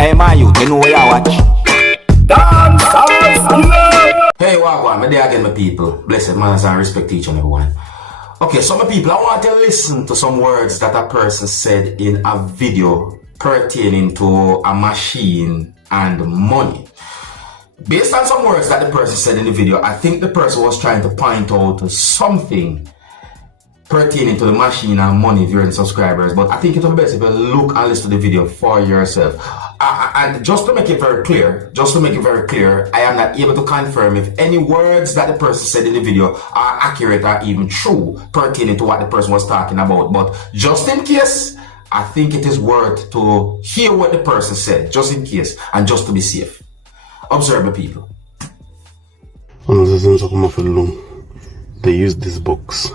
Hey, my youth, you know what you watch? Dancehall skilla. Hey, Wagwan, me there again, my people. Blessed manners and respect each and everyone. Okay, so my people, I want to listen to some words that a person said in a video pertaining to a machine and money. Based on some words that the person said in the video, I think the person was trying to point out something pertaining to the machine and money, viewers and subscribers, but I think it will be best if you look and listen to the video for yourself. And just to make it very clear, I am not able to confirm if any words that the person said in the video are accurate or even true pertaining to what the person was talking about. But just in case, I think it is worth to hear what the person said, just in case, and just to be safe. Observe the people. They use this box.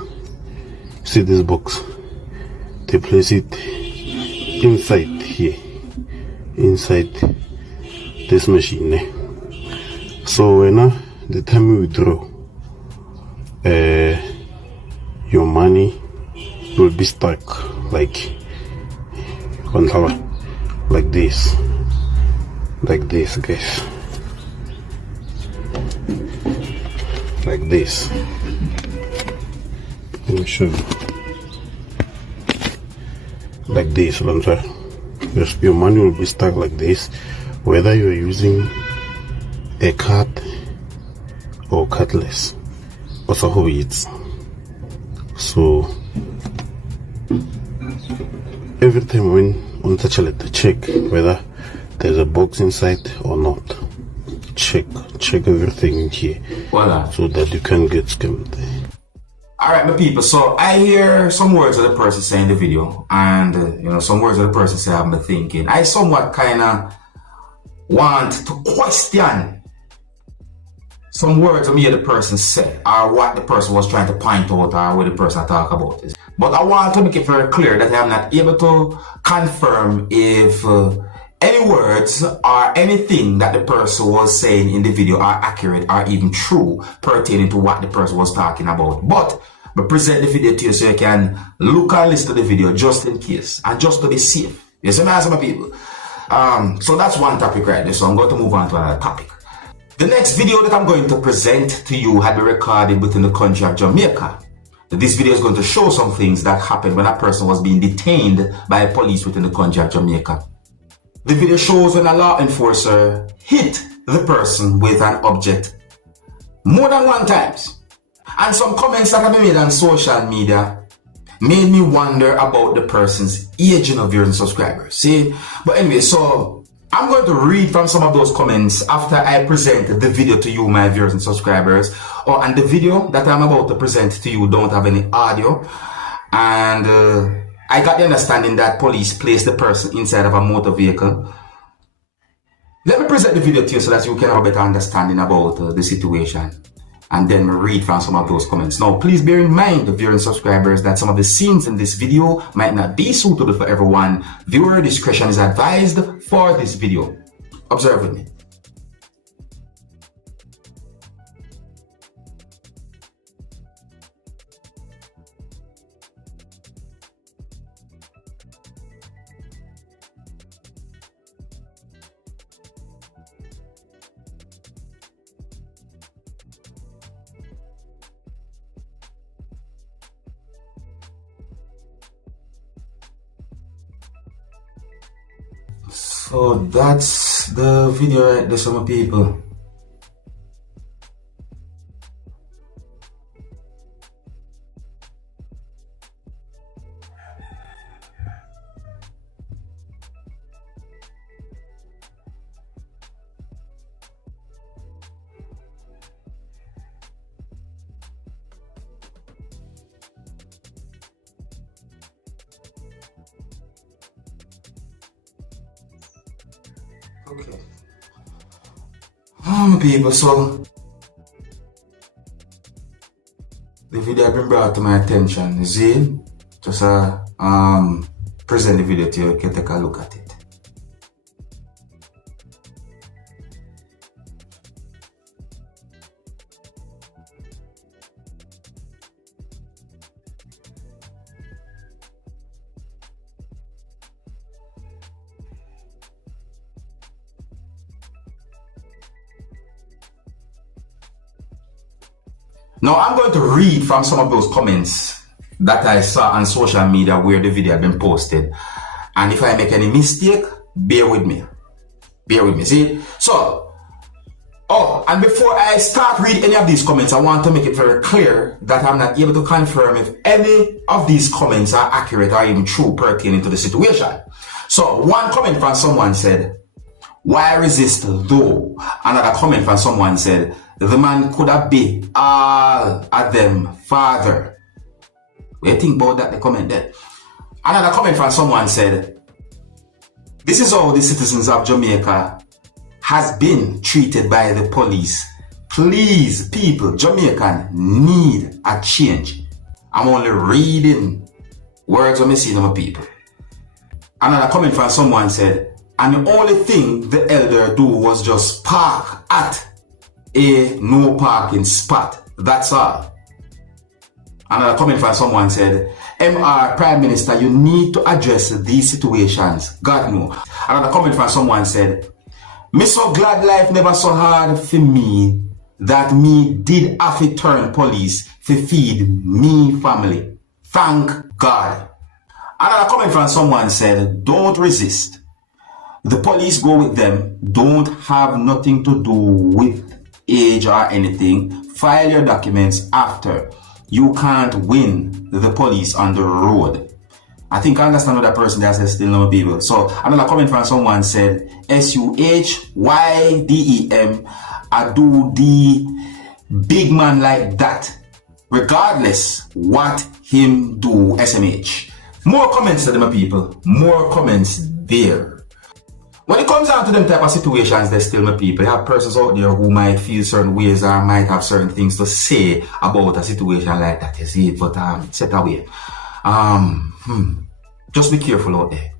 See this box? They place it inside here, inside this machine. So when the time you withdraw, your money will be stuck like this, guys, like this. Let me show you. Like this, just your money will be stuck like this, whether you're using a card or cardless. Also how it's. So every time when on touch it, check whether there's a box inside or not. Check everything in here. Voila. So that you can get scammed. Alright, my people, so I hear some words that the person say in the video, and some words that the person say I've been thinking. I somewhat kind of want to question some words that the person said, or what the person was trying to point out, or what the person talk about is. But I want to make it very clear that I am not able to confirm if any words or anything that the person was saying in the video are accurate or even true pertaining to what the person was talking about. But I present the video to you so you can look and listen to the video just in case and just to be safe. You see my people? So that's one topic right there. So I'm going to move on to another topic. The next video that I'm going to present to you had been recorded within the country of Jamaica. This video is going to show some things that happened when a person was being detained by police within the country of Jamaica. The video shows when a law enforcer hit the person with an object more than one times. And some comments that have been made on social media made me wonder about the person's age, viewers and subscribers. See? But anyway, so I'm going to read from some of those comments after I present the video to you, my viewers and subscribers. And the video that I'm about to present to you don't have any audio. And I got the understanding that police placed the person inside of a motor vehicle. Let me present the video to you so that you can have a better understanding about the situation, and then read from some of those comments. Now, please bear in mind, viewers and subscribers, that some of the scenes in this video might not be suitable for everyone. Viewer discretion is advised for this video. Observe with me. So that's the video right there, some people. Okay. My people, so the video has been brought to my attention. You see? Just present the video to you, you can take a look at it. Now I'm going to read from some of those comments that I saw on social media where the video had been posted. And if I make any mistake, bear with me. Bear with me, see? So, and before I start reading any of these comments, I want to make it very clear that I'm not able to confirm if any of these comments are accurate or even true pertaining to the situation. So, one comment from someone said, "Why resist though?" Another comment from someone said, "The man could have been all of them father." What do you think about that, the comment there? Another comment from someone said, "This is how the citizens of Jamaica has been treated by the police. Please, people, Jamaican need a change." I'm only reading words of me seeing my people. Another comment from someone said, "And the only thing the elder do was just park at a no parking spot. That's all." Another comment from someone said, "MR Prime Minister, you need to address these situations. God no." Another comment from someone said, "Me so glad life never so hard for me that me did have to turn police to feed me family. Thank God." Another comment from someone said, "Don't resist. The police go with them. Don't have nothing to do with age or anything. File your documents after. You can't win the police on the road." I think I understand what that person that says still no people. So another comment from someone said, "SUHYDEM, I do the big man like that, regardless what him do SMH." More comments to them people. More comments there. When it comes down to them type of situations, there's still my people. You have persons out there who might feel certain ways or might have certain things to say about a situation like that, you see, but set away. Just be careful out there.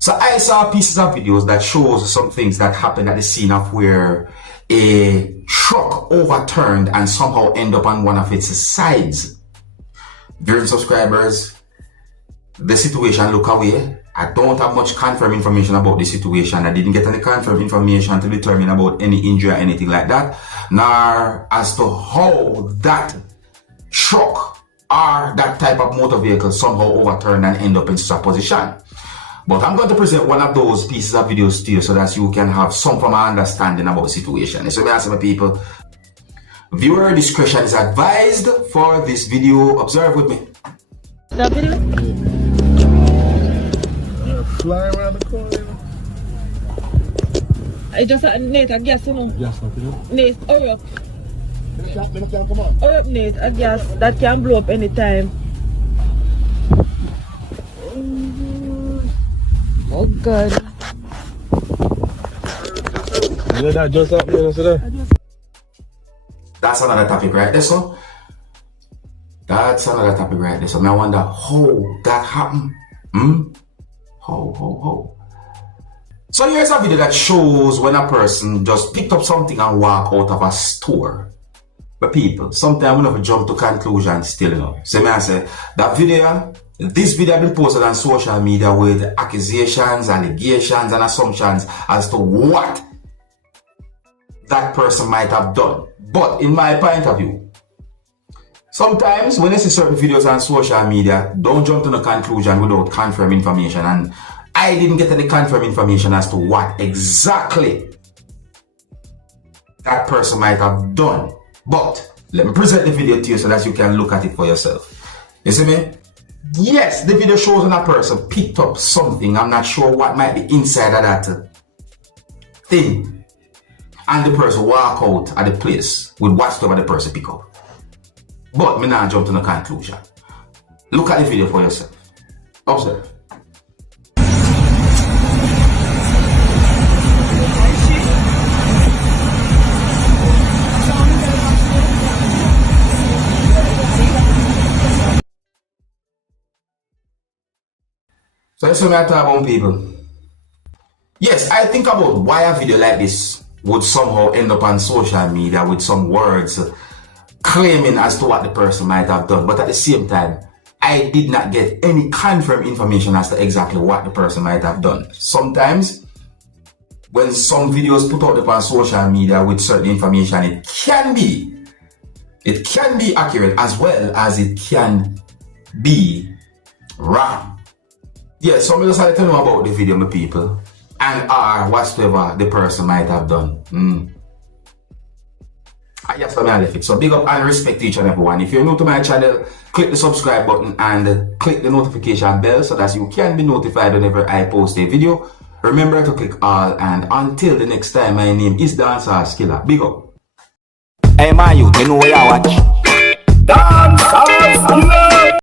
So I saw pieces of videos that shows some things that happened at the scene of where a truck overturned and somehow end up on one of its sides. Dear subscribers, the situation look away. I don't have much confirmed information about the situation. I didn't get any confirmed information to determine about any injury or anything like that, nor as to how that truck or that type of motor vehicle somehow overturned and end up in such a position. But I'm going to present one of those pieces of videos to you so that you can have some form of understanding about the situation. So, I say, my people, viewer discretion is advised for this video. Observe with me. That video? Fly around the corner. I just Nate, I guess, you know. Yes, okay. Nate, hurry up. Come on. Hurry up, Nate. I guess that can blow up anytime. Oh, God. Yeah, that just up there, That's another topic right there, so. That's another topic right there, so. I wonder how that happened. How? So here's a video that shows when a person just picked up something and walk out of a store. But people, sometimes we never jump to conclusions still, you know. So I say, this video has been posted on social media with accusations, allegations, and assumptions as to what that person might have done. But in my point of view, sometimes when you see certain videos on social media, don't jump to the conclusion without confirmed information. And I didn't get any confirmed information as to what exactly that person might have done. But let me present the video to you so that you can look at it for yourself. You see me? Yes, the video shows when a person picked up something. I'm not sure what might be inside of that thing. And the person walk out at the place with whatever the person pick up. But me not jump to the conclusion. Look at the video for yourself. Observe. So that's what I talk about, people. Yes, I think about why a video like this would somehow end up on social media with some words claiming as to what the person might have done. But at the same time, I did not get any confirmed information as to exactly what the person might have done. Sometimes, when some videos put out on social media with certain information, it can be It can be accurate as well as it can be wrong. Yeah, so I'm just like to know about the video, my people, and whatsoever the person might have done. I guess I'm it. So big up and respect to each and everyone. If you're new to my channel, click the subscribe button and click the notification bell so that you can be notified whenever I post a video. Remember to click all, and until the next time, my name is Dancehall Skilla. Big up. Hey, man, you know what I watch? Dancehall skilla.